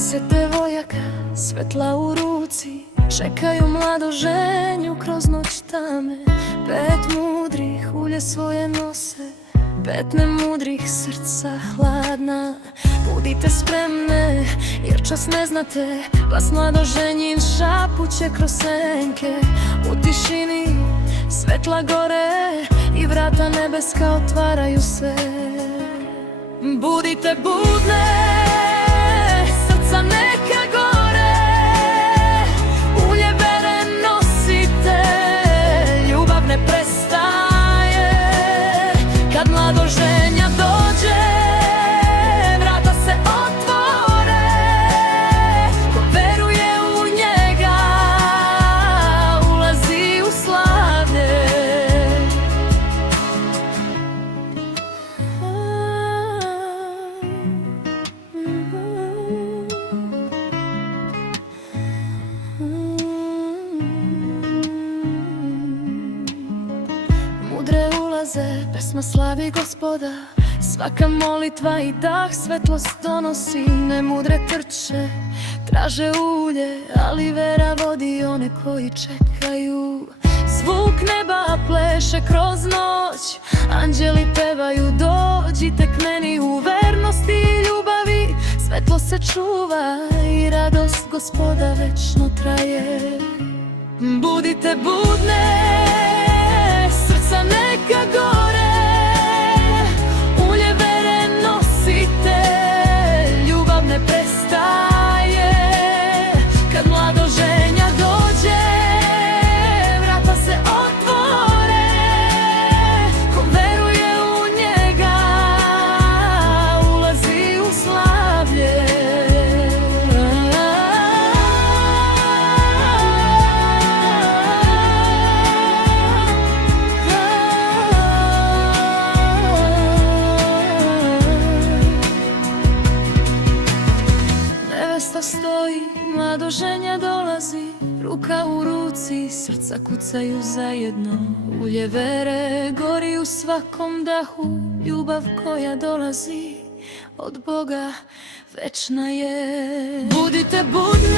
10 devojaka, svetla u ruci, čekaju mladoženju kroz noć tame. 5 mudrih ulje svoje nose, 5 nemudrih srca hladna. Budite spremne, jer čas ne znate, glas mladoženjin šapuće kroz senke. U tišini svetla gore i vrata nebeska otvaraju se. Budite budne, srca neka gore, ulje vere nosite, ljubav ne prestaje. Kad mladoženja dođe, vrata se otvore, ko veruje u njega, ulazi u slavlje. Mudre ulaze, pesma slavi Gospoda, svaka molitva i dah svetlost donosi. Nemudre trče, traže ulje, ali vera vodi one koji čekaju. Zvuk neba pleše kroz noć, anđeli pevaju dođite k meni. U vernosti i ljubavi svetlo se čuva i radost Gospoda večno traje. Budite budne, srca neka gore, ulje vere nosite, ljubav ne prestaje. Kad mladoženja dođe, vrata se otvore, ko veruje u njega, ulazi u slavlje. Nevesta stoji, mladoženja dolazi, ruka u ruci, srca kucaju zajedno. Ulje vere gori u svakom dahu, ljubav koja dolazi od Boga večna je. Budite budni,